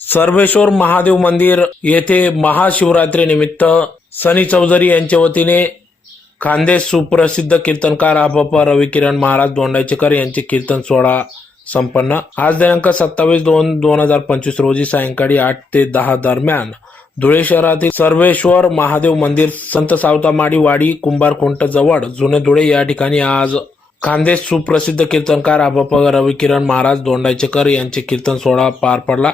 सर्वेश्वर महादेव मंदिर येथे महाशिवरात्रीनिमित्त सनी चौधरी यांच्या वतीने खानदेश सुप्रसिद्ध कीर्तनकार आबापा रविकिरण महाराज दोंडाचेकर यांचे कीर्तन सोहळा संपन्न. आज दिनांक सत्तावीस दोन दोन हजार पंचवीस रोजी सायंकाळी आठ ते दहा दरम्यान धुळे शहरातील सर्वेश्वर महादेव मंदिर संत सावतामाडी वाडी कुंभारकुंट जवळ जुने धुळे या ठिकाणी आज खानदेश सुप्रसिद्ध कीर्तनकार आबापा रविकिरण महाराज दोंडाचेकर यांचे कीर्तन सोहळा पार पडला.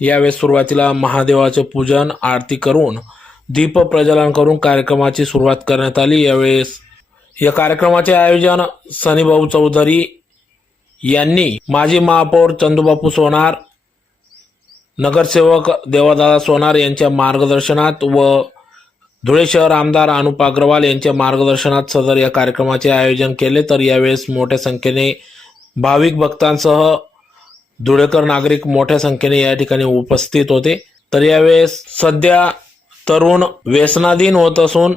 यावेळेस सुरुवातीला महादेवाचे पूजन आरती करून दीप प्रज्वलन करून कार्यक्रमाची सुरुवात करण्यात आली. यावेळेस या कार्यक्रमाचे आयोजन सनीभाऊ चौधरी यांनी माजी महापौर चंदूबापू सोनार नगरसेवक देवादादा सोनार यांच्या मार्गदर्शनात व धुळे शहर आमदार अनुप अग्रवाल यांच्या मार्गदर्शनात सदर या कार्यक्रमाचे आयोजन केले. तर यावेळेस मोठ्या संख्येने भाविक भक्तांसह धुळेकर नागरिक मोठ्या संख्येने या ठिकाणी उपस्थित होते. तर यावेळेस सध्या तरुण व्यसनाधीन होत असून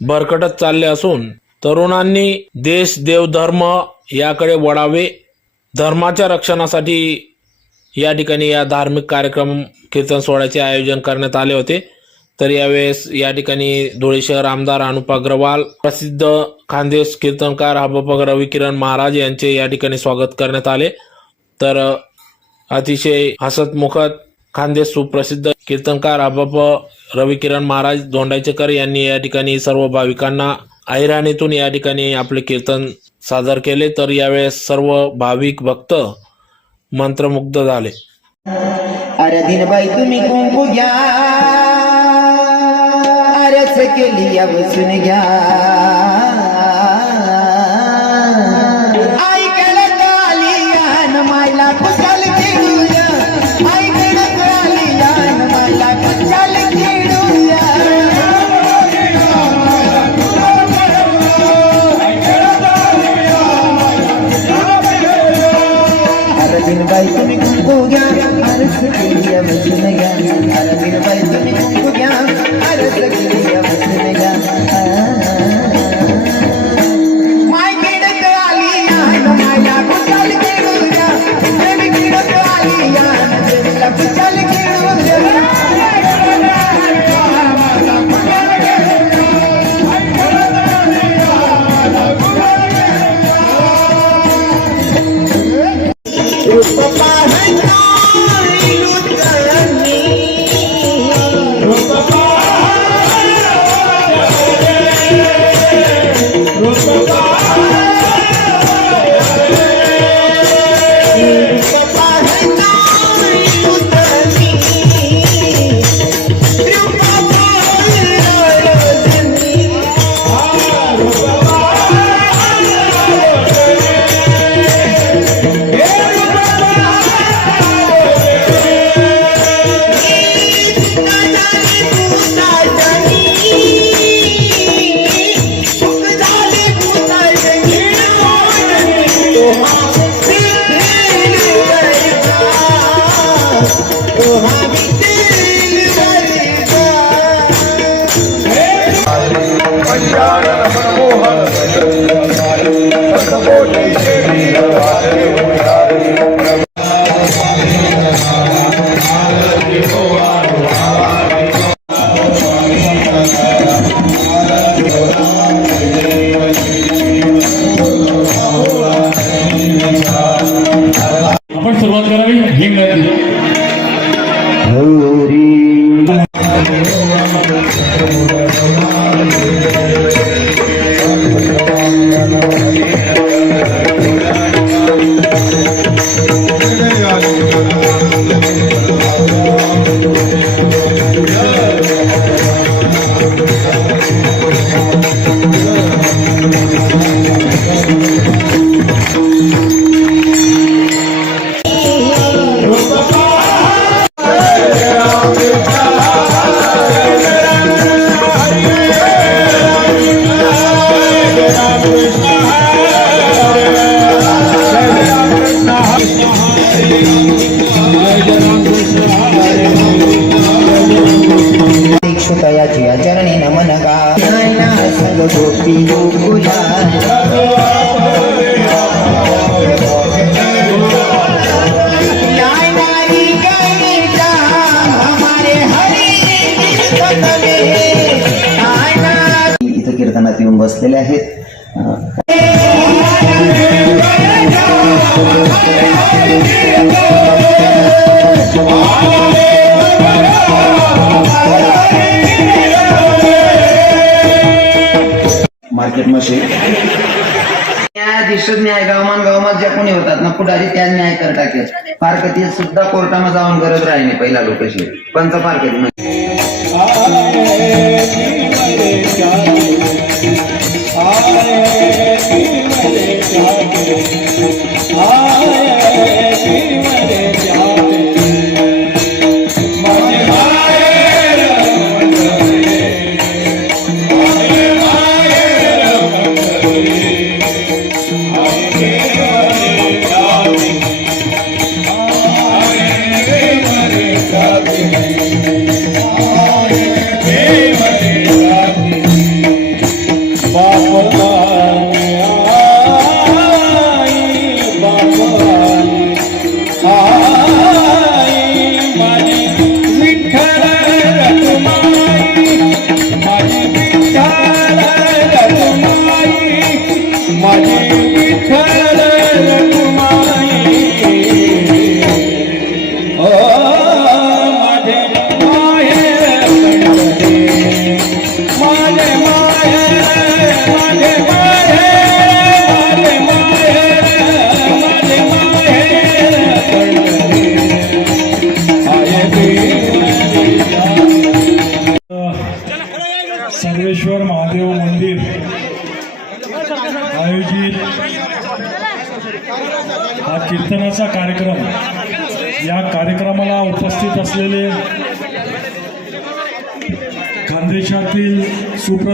भरकटत चालले असून तरुणांनी देश देव धर्म याकडे वळावे. धर्माच्या रक्षणासाठी या ठिकाणी या धार्मिक कार्यक्रम कीर्तन सोहळ्याचे आयोजन करण्यात आले होते. तर यावेळेस या ठिकाणी धुळे शहर आमदार अनुप अग्रवाल प्रसिद्ध खानदेश कीर्तनकार हबप रविकिरण महाराज यांचे या ठिकाणी स्वागत करण्यात आले. तर अतिशय हसतमुखत खांदे सुप्रसिद्ध कीर्तनकार हबप रविकिरण महाराज धोंडायचेकर यांनी या ठिकाणी सर्व भाविकांना ऐराणीतून या ठिकाणी आपले कीर्तन सादर केले. तर यावेळेस सर्व भाविक भक्त मंत्रमुग्ध झाले. अरे तुम्ही कुंकू घ्या. अरस केली या बसून घ्या. Thank you. Good आपण इथं कीर्तनात येऊन बसलेले आहेत. Market machine. न्यायाधीश न्याय गावमान गावमात ज्या कोणी होतात ना पुढारी त्या न्याय कर टाकेल फारकती सुद्धा कोर्टामध्ये जाऊन गरज राहिली पहिला लोकशी पंच फारकत सर्वेश्वर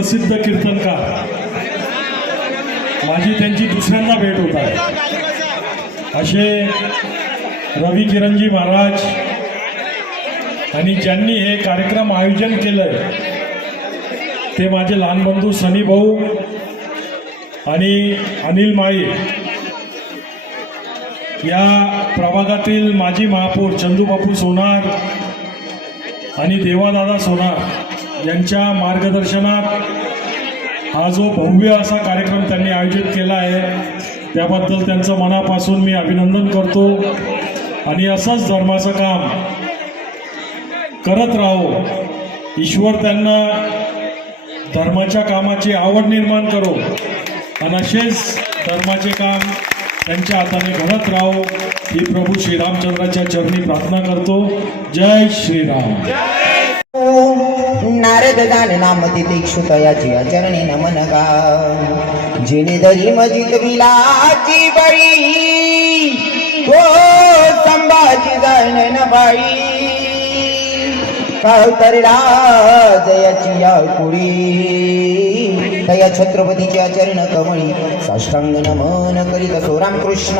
प्रसिद्ध कीर्तनकार. माझी त्यांची दुसऱ्यांदा भेट होत आहे. असे रवी किरणजी महाराज आणि ज्यांनी हे कार्यक्रम आयोजन केलंय ते माझे लहान बंधू सनी भाऊ आणि अनिल माळी या प्रभागातील माजी महापौर चंदूबापू सोनार आणि देवादादा सोनार यांच्या मार्गदर्शनात हा जो भव्य असा कार्यक्रम त्यांनी आयोजित केला आहे त्याबद्दल त्यांचं मनापासून मी अभिनंदन करतो. आणि असंच धर्माचं काम करत राहो. ईश्वर त्यांना धर्माच्या कामाची आवड निर्माण करो. आणि असेच धर्माचे काम त्यांच्या हाताने घडत राहो. ही प्रभू श्रीरामचंद्राच्या चरणी प्रार्थना करतो. जय श्रीराम. नारद दान नाम तितीक्षुत याची अचरणी नमन गा जिने दरी मजित विलाची बळी हो संभाजी जाण बाई। कावतरला जयाची या कुडी तया छत्रपतीच्या चरण कमळी साष्टांग नमन करीत असो रामकृष्ण।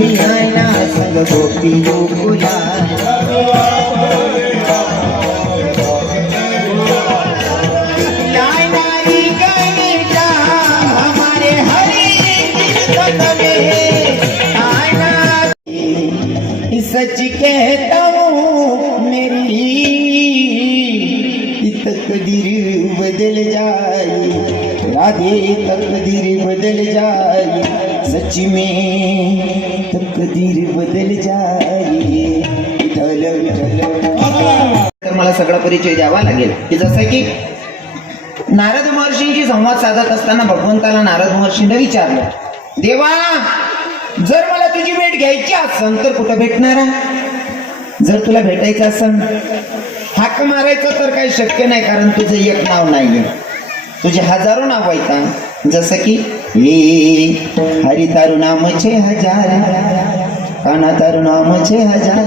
आप भियाना संग गोपी गोकुला. परिचय द्यावा लागेल. की जसं की नारद महर्षींशी संवाद साधत असताना भगवंताला नारद महर्षींना विचारलं देवा जर मला तुझी भेट घ्यायची असेल तर कुठं भेटणार जर तुला भेटायचं असेल हाक मारायचं तर काही शक्य नाही कारण तुझं एक नाव नाहीये. तुझे हजारो नाव आहेत जसं की हे हरी नामचे हजार काना तारू नामचे हजार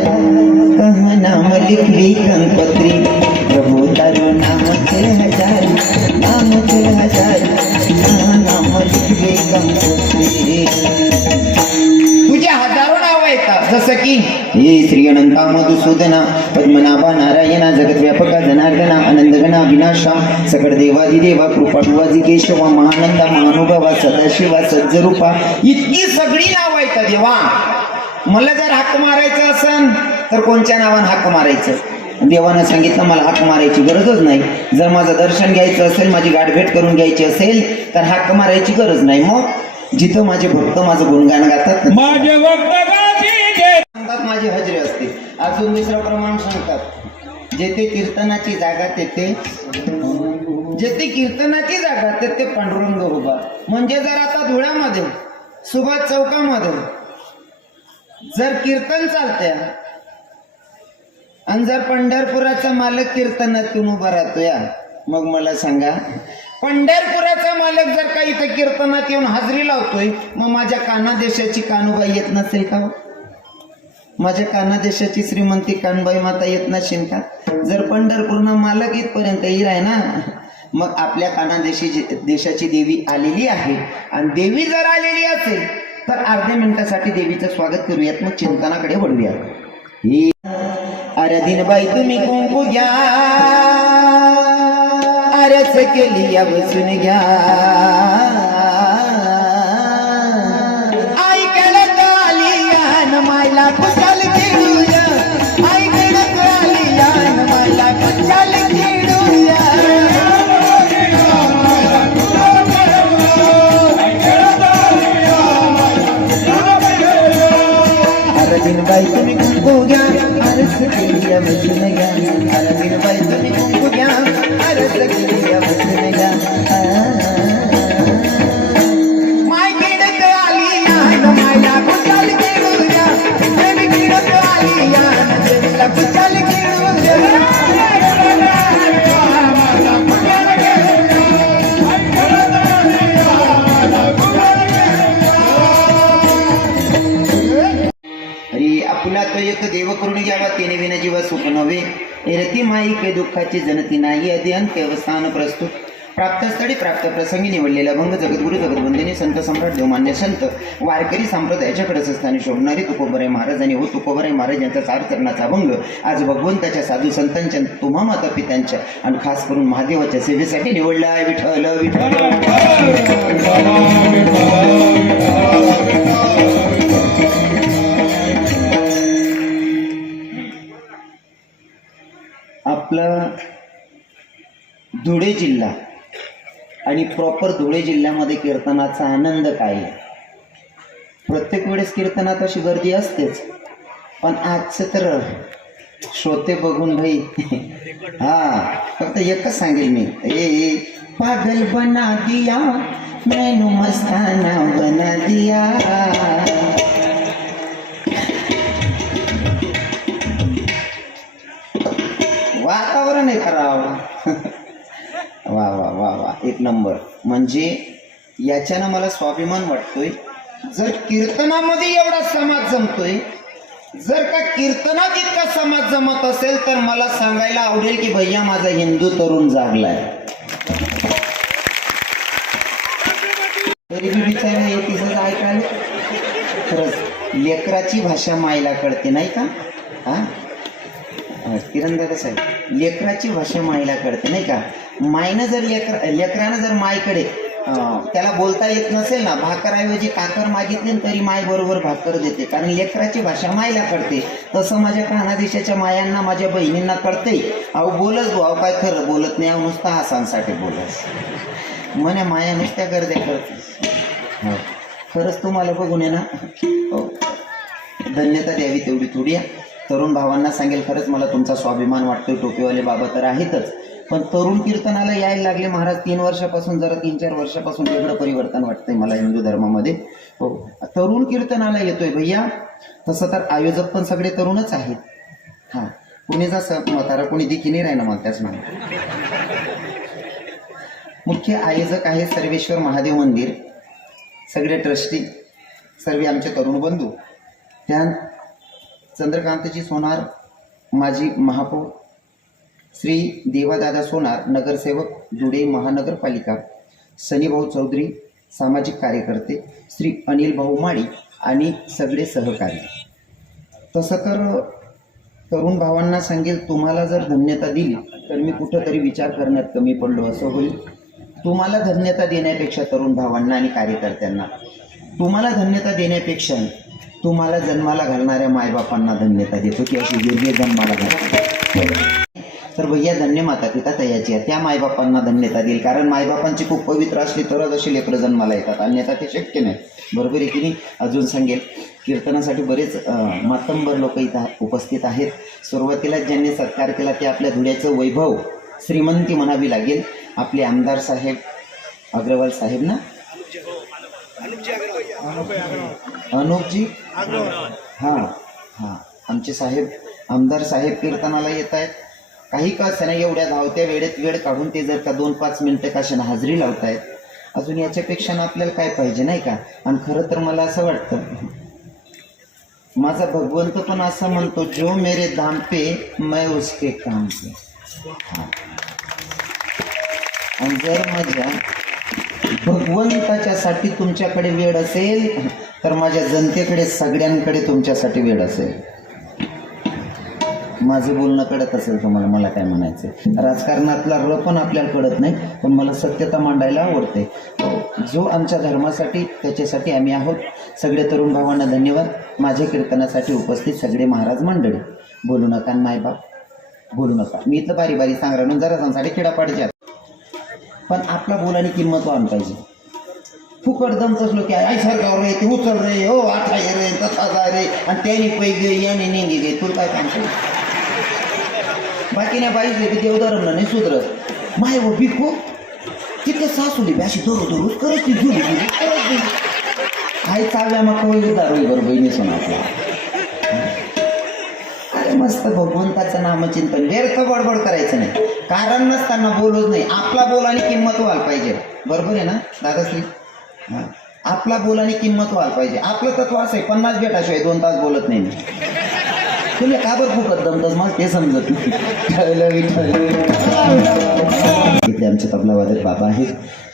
कहा नाम प्रभू तारू नामचे हजार नामचे हजार कहा नाम लिखवी कंपत्री तुझे हजारो नाव आहेत जसं की हे श्री अनंता मधुसूदना पद्मनाभा नारायणा जगद्व्यापका जनार्दना आनंदगणा विनाशा सकळ देवादी देवा कृपाणुवाजी केशवा महानंदा महानुभावा सदाशिवा सज्जरूपा इतकी सगळी नाव आहेत देवा. मला जर हाक मारायचं असन तर कोणत्या नावानं हाक मारायचं? देवानं सांगितलं मला हाक मारायची गरजच नाही. जर माझं दर्शन घ्यायचं असेल माझी गाठभेट करून घ्यायची असेल तर हाक मारायची गरज नाही. मग जिथं माझे भक्त माझं गुणगान गातात माझे सांगतात माझे हजरे असते अजून दुसरं प्रमाण सांगतात. जेथे कीर्तनाची जागा तेथे जेथे कीर्तनाची जागा तेथे पांडुरंग उभा. म्हणजे जर आता धुळ्यामध्ये सुभाष चौकामध्ये जर कीर्तन चालतंय आणि जर पंढरपुराचा मालक कीर्तनातून उभा राहतोय मग मला सांगा पंढरपुराचा मालक जर का इथं कीर्तनात येऊन हाजरी लावतोय मग माझ्या काना देशाची कानुबाई येत नसेल का हो? माझ्या काना देशाची श्रीमंती कानबाई माता येत नसेल का? जर पंढरपूरनं मालक इथपर्यंत येईल आहे ना मग आपल्या काना देशाची देवी आलेली आहे. आणि देवी जर आलेली असेल तर अर्ध्या मिनिटासाठी देवीचं स्वागत करूयात. मग चिंतनाकडे वळूयात. ही अरे दिनबाई तुम्ही कुंकू घ्या. अरेच केली या बसून घ्या. आई केलं आली मायला आपुला तो एक देव करून घ्यावा तिने विना जीवा सुख नव्हे. रती माई के दुःखाची जनती नाही आधी अंत्य अवस्थान प्रस्तुत. प्राप्तस्थळी प्राप्त प्रसंगी निवडलेला भंग जगद्गुरु जगदवंदिनी संत सम्राट देवमान्य संत वारकरी संप्रदायाच्या कडसस्थानी शोभणारी तुकोबराय महाराज आणि हो तुकोबराय महाराज यांचा चार चरणाचा भंग. आज भगवंताच्या साधू संतांच्या तुम्हा माता पित्यांच्या आणि खास करून महादेवाच्या सेवेसाठी निवडला आहे विठ्ठल विठ्ठल. आपलं धुळे जिल्हा आणि प्रॉपर धुळे जिल्ह्यामध्ये कीर्तनाचा आनंद काय आहे? प्रत्येक वेळेस कीर्तनात अशी गर्दी असतेच. पण आजचं तर श्रोते बघून भाई हा फक्त एकच सांगेल मी. ए ए, पागल बना दिया मैनू मस्ताना बना दिया. एक नंबर. म्हणजे याच्यानं मला स्वाभिमान वाटतोय. जर कीर्तनामध्ये एवढा समाज जमतोय जर का कीर्तनात इतका समाज जमत असेल तर मला सांगायला आवडेल की भैया माझा हिंदू तरुण जागलाय. तरी बी बिचारा तिचं ऐकायला. खरंच लेकराची भाषा मायला कळते नाही का? हा? तिरंदा कसं आहे लेकराची भाषा मायला कळते नाही का? मायनं जर लेकर लेकरानं जर मायकडे त्याला बोलता येत नसेल ना भाकरऐवजी काकर मागितली तरी माय बरोबर भाकर देते. कारण लेकराची भाषा मायला कळते. तसं माझ्या कानादेशाच्या मायांना माझ्या बहिणींना कळते अहो बोलच भाऊ काय खरं बोलत नाही. अहो नुसता हासांसाठी बोलत. म्हणे माया नुसत्या गर्द्या करते. हो. खरंच तुम्हाला बघून आहे ना? हो. धन्यता द्यावी तेवढी थोडी. तरुण भावांना सांगेल खरंच मला तुमचा स्वाभिमान वाटतोय टोपीवाले बाबा तर आहेतच. पण तरुण कीर्तनाला यायला लागले महाराज तीन वर्षापासून जरा तीन चार वर्षापासून वेगळं परिवर्तन वाटतंय मला हिंदू धर्मामध्ये. हो. तरुण कीर्तनाला येतोय भैया तसं तर आयोजक पण सगळे तरुणच आहेत. हा. कुणी जसं म्हातारा कोणी दिखी नाही राहिना मला त्याच म्हणा मुख्य आयोजक आहे सर्वेश्वर महादेव मंदिर. सगळे ट्रस्टी सर्व आमचे तरुण बंधू. त्या चंद्रकांतजी सोनार माजी महापौर श्री देवादादा सोनार नगरसेवक धुळे महानगरपालिका सनीभाऊ चौधरी सामाजिक कार्यकर्ते श्री अनिल भाऊ माळी आणि सगळे सहकारी. तसं तर तरुण भावांना सांगेल तुम्हाला जर धन्यता दिली तर मी कुठंतरी विचार करण्यात कमी पडलो असं होईल. तुम्हाला धन्यता देण्यापेक्षा तरुण भावांना आणि कार्यकर्त्यांना तुम्हाला धन्यता देण्यापेक्षा तुम्हाला जन्माला घालणाऱ्या मायबापांना धन्यता देतो की अशी योग्य जन्माला घालतो तर भैया धन्य माता पिता तयाची आहे त्या मायबापांना धन्यता देईल. कारण मायबापांची खूप पवित्र असली तरच असे लेकरं जन्माला येतात. अन्यथा ते शक्य नाही. बरोबर आहे की नाही? अजून सांगेल कीर्तनासाठी बरेच मातंबर लोक इथं उपस्थित आहेत. सुरुवातीला ज्यांनी सत्कार केला ते आपल्या धुळ्याचं वैभव श्रीमंती म्हणावी लागेल. आपले आमदार साहेब अग्रवाल साहेब ना? अनुपजी. हां हां. आमचे साहेब आमदार साहेब कीर्तनाला येत आहेत. काही का नाही एवढ्या धावत्या वेळेत वेळ काढून ते जर का दोन पाच मिनिटं कशाने हाजरी लावतायत अजून याच्यापेक्षा ना आपल्याला काय पाहिजे नाही का? आणि खरं तर मला असं वाटतं माझा भगवंत पण असं म्हणतो जो मेरे दाम पे मैं उसके काम पे. हां. आणि जर माझ्या भगवंताच्यासाठी तुमच्याकडे वेळ असेल तर माझ्या जनतेकडे सगळ्यांकडे तुमच्यासाठी वेळ असेल. माझं बोलणं कळत असेल तुम्हाला मला काय म्हणायचं राजकारणातला र पण आपल्याला कळत नाही पण मला सत्यता मांडायला आवडते. जो आमच्या धर्मासाठी त्याच्यासाठी आम्ही आहोत. सगळे तरुण भावांना धन्यवाद. माझ्या कीर्तनासाठी उपस्थित सगळे महाराज मंडळी. बोलू नका मायबाप. बोलू नका. मी इथलं बारी बारी सांगणार जरा सांगसाठी खेडापाडच्या पण आपला बोलाने किंमत वाढली पाहिजे. फुकट दम तसलो की आई सरकार रे ते उचल रे हो आठा ये रे तसा जा रे. आणि त्याने पैगे याने नेंगे गे तुला काय काम बाकी नाही पाहिजे की देवधर्म नाही सुधरत. माय व बिको तिथे सासूली अशी धरू धरू करत ती झुली करत आई चालल्या मग कवळी दारू बरोबर बहिणी सोना मस्त भगवंताचं नामचिंतन व्यर्थ बडबड करायचं नाही. कारण नसताना बोलूच नाही. आपला बोल आणि किंमत व्हायला पाहिजे. बरोबर आहे ना दादाश्री? हां. आपला आणि किंमत व्हायला पाहिजे. आपलं तत्व असं आहे पन्नास भेटाशिवाय दोन तास बोलत नाही मी. तुम्ही का बरं फुकत दमतस? मग ते समजत इकडे आमचे तबलावादक बाबा आहेत.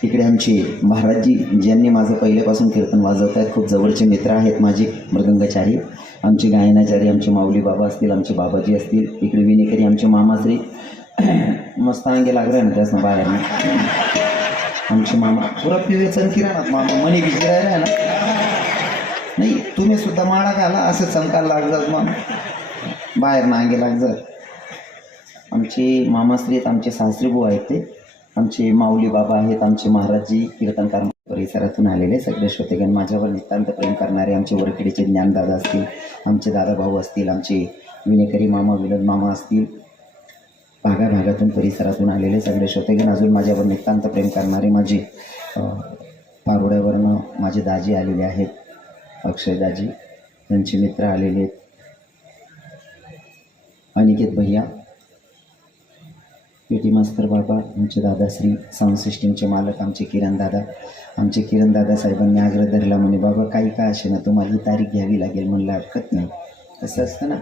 इकडे आमचे महाराजजी ज्यांनी माझं पहिल्यापासून कीर्तन वाजवत आहेत खूप जवळचे मित्र आहेत माझे मृदंगाचारी आमचे गायनाचारी आमचे माऊली बाबा असतील आमचे बाबाजी असतील इकडे विनेकरी आमचे मामाश्री. मस्त अंगे लागले ना त्यासनं बाहेर. आमचे मामा पुरा पिवेचन किराणात मामा. मनी गिराय ना. नाही तुम्ही सुद्धा माळा घाला असं चमकायला लागतात मग बाहेर नांगे लागतात आमचे मामाश्री आहेत आमचे सासरी भाऊ आहेत ते. आमचे माऊली बाबा आहेत आमचे महाराजजी कीर्तनकार परिसरातून आलेले सगळे श्रोतेगण माझ्यावर नितांत प्रेम करणारे आमचे वरखेडीचे ज्ञानदादा असतील आमचे दादा भाऊ असतील आमचे विनेकरी मामा विनोद मामा असतील. भागाभागातून परिसरातून आलेले सगळे श्रोतेगण अजून माझ्यावर नितांत प्रेम करणारे माझे पारोड्यावरनं माझे दाजी आलेले आहेत. अक्षयदाजी त्यांचे मित्र आलेले आहेत. अनिकेत भैया पेटी मास्तर बाबा आमचे दादाश्री साऊंड सिस्टीमचे मालक आमचे किरण दादा आमचे किरण दादा साहेबांनी आग्रह धरला म्हणे बाबा काही का असे ना तुम्हाला ही तारीख घ्यावी लागेल म्हणलं हरकत नाही. तसं असतं ना.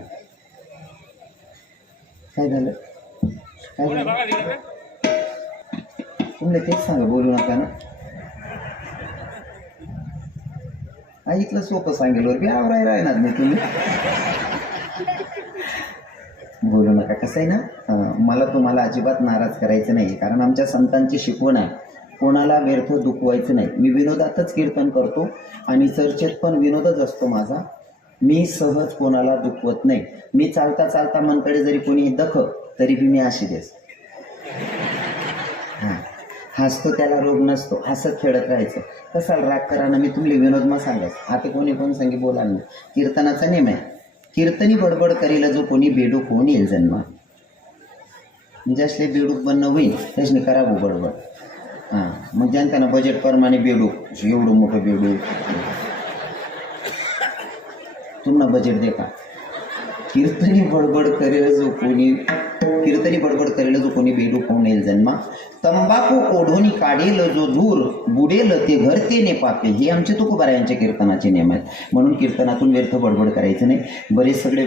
काय झालं? काय झालं? तुम्ही तेच सांगा बोलू नका ना. ऐकलं सोपं सांगेल वर बी आवराय राहणार नाही तुम्ही. बोलू नका कसं आहे ना मला तुम्हाला अजिबात नाराज करायचं नाही कारण आमच्या संतांची शिकवण आहे. कोणाला व्यर्थ दुखवायचं नाही. मी विनोदातच कीर्तन करतो आणि चर्चेत पण विनोदच असतो माझा. मी सहज कोणाला दुखवत नाही. मी चालता चालता मनकडे जरी कोणी दख तरी बी मी अशी देस हां हसतो त्याला रोग नसतो. हसत खेळत राहायचं. कसाल राग करा ना मी तुम्ही विनोद मग सांगायचं. आता कोणी कोण सांगे बोला ना. कीर्तनाचा नेम आहे. कीर्तनी बडबड करील जो कोणी बेडूक होऊन येईल जन्म म्हणजे असले बेडूक बनणं होईल त्याच्याने करा बडबड. हां. मग त्यांना बजेट प्रमाणे बेडूक एवढं मोठं बेडू. तुम्हाला बजेट दे का? कीर्तनी बडबड करेल जो कोणी कीर्तनी बडबड करेल जो कोणी बेडू होऊन येईल जन्मा. तंबाखू ओढोनी काढेल जो धूर बुडेल ते घर ते ने पापे. हे आमचे तुकोबारायांच्या कीर्तनाचे नियम आहेत. म्हणून कीर्तनातून व्यर्थ बडबड करायचं नाही. बरेच सगळे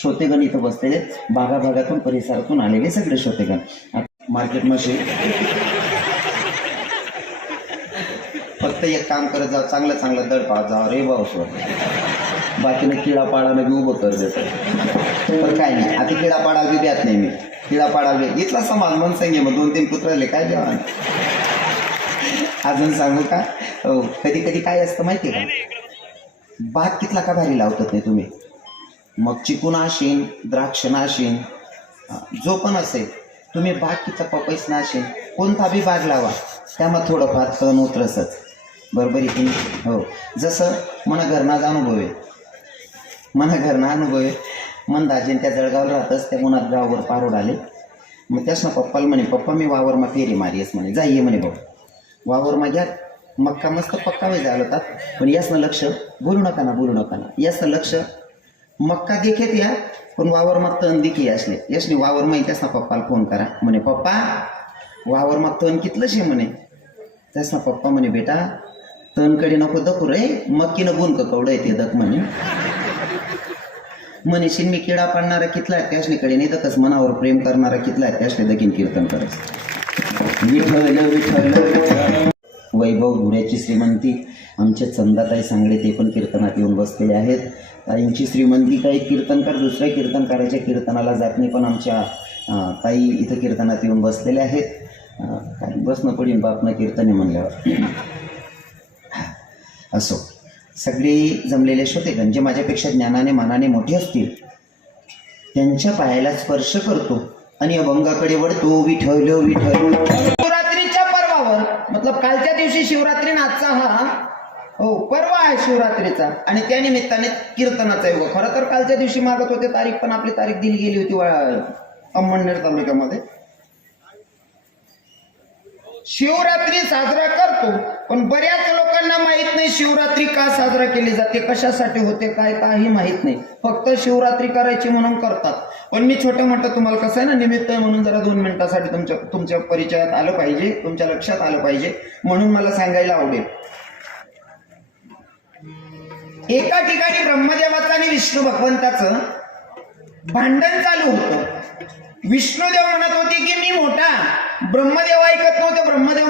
श्रोतेगण इथं बसलेले भागाभागातून परिसरातून आलेले सगळे श्रोतेगण. आता मार्केटमध्ये फक्त एक काम करत जा चांगलं चांगलं दड पाहत जा रे भाऊ बाकीनं किडा पाडानं बी उभं कर देतो. पण काय नाही आता किडा पाडा बी द्यात नाही मी. किडा पाडा बी इथला समाज मन संगे मग दोन तीन कुत्र्याले काय द्यावा अजून सांगू का? हो कधी कधी काय असतं माहिती आहे का? बाग कितला का भारी लावतात नाही तुम्ही? मग चिकून आशीन द्राक्ष नाशीन जो पण असेल तुम्ही बाग कितला पपईस नाशीन कोणता बी बाग लावा त्यामध्ये थोडंफार तण उतरसच बरोबर आहे की नाही? हो. जसं मना घरनाचा अनुभव आहे. मना घरना अनुभव आहे. मन दाजीन त्या जळगावला राहतच त्या मुनात गावावर पारोड आले. मग त्याच पप्पाला म्हणे पप्पा मी वावरमा फेरी मारीस म्हणे. जा ये म्हणे भाऊ वावरमा घ्या. मक्का मस्त पक्का वेळ झाला होता पण यासनं लक्ष बोलू नका ना बोलू नका ना. यासनं लक्ष मक्का देखेत या पण वावरमा तण देखी असले यशने वावर माहिती पप्पाला फोन करा. म्हणे पप्पा वावरमा तण कितलं शे म्हणे. त्यासना पप्पा म्हणे बेटा तणकडे नको दखू रे. मक्कीनं गुण कवडं येते दक म्हणे. म्हणेशील मी किडा पाडणारा कितला आहे त्यासने कडे नाही कस मनावर प्रेम करणारा कितला आहे त्यासने दखीन कीर्तन करत. वैभव धुळ्याची श्रीमंती. आमचे चंदाताई सांगडे ते पण कीर्तनात येऊन बसलेले आहेत. ताईंची श्रीमंती काही कीर्तनकार दुसऱ्या कीर्तनकाराच्या कीर्तनाला जात नाही पण आमच्या ताई इथं कीर्तनात येऊन बसलेल्या आहेत. काय बसणं पडीन बापनं कीर्तने म्हणल्यावर. असो. सगळे जमलेले श्रोतेगण जे माझ्यापेक्षा ज्ञानाने मानाने मोठे असतील त्यांच्या पायाला स्पर्श करतो आणि अभंगाकडे वळतो विठल विठल शिवरात्रीच्या पर्वावर मतलब कालच्या दिवशी शिवरात्री नाचा हा. हो पर्व आहे शिवरात्रीचा. आणि त्या निमित्ताने कीर्तनाचा योग. खरं तर कालच्या दिवशी मागत होते तारीख पण आपली तारीख दिली गेली होती वा- अंमळनेर तालुक्यामध्ये. शिवरात्री साजरा करतो पण बऱ्याच लोकांना माहीत नाही शिवरात्री का साजरा केली जाते कशासाठी होते काय काही माहीत नाही. फक्त शिवरात्री करायची म्हणून करतात. पण मी छोटं मोठं तुम्हाला कसं आहे ना निमित्त आहे म्हणून जरा दोन मिनिटासाठी तुमच्या तुमच्या परिचयात आलं पाहिजे तुमच्या लक्षात आलं पाहिजे म्हणून मला सांगायला आवडेल. एका ठिकाणी ब्रह्मदेवाचं आणि विष्णू भगवंताचं भांडण चालू होतं. विष्णुदेव म्हणत होते की मी मोठा. ब्रह्मदेव ऐकत नव्हते ब्रह्मदेव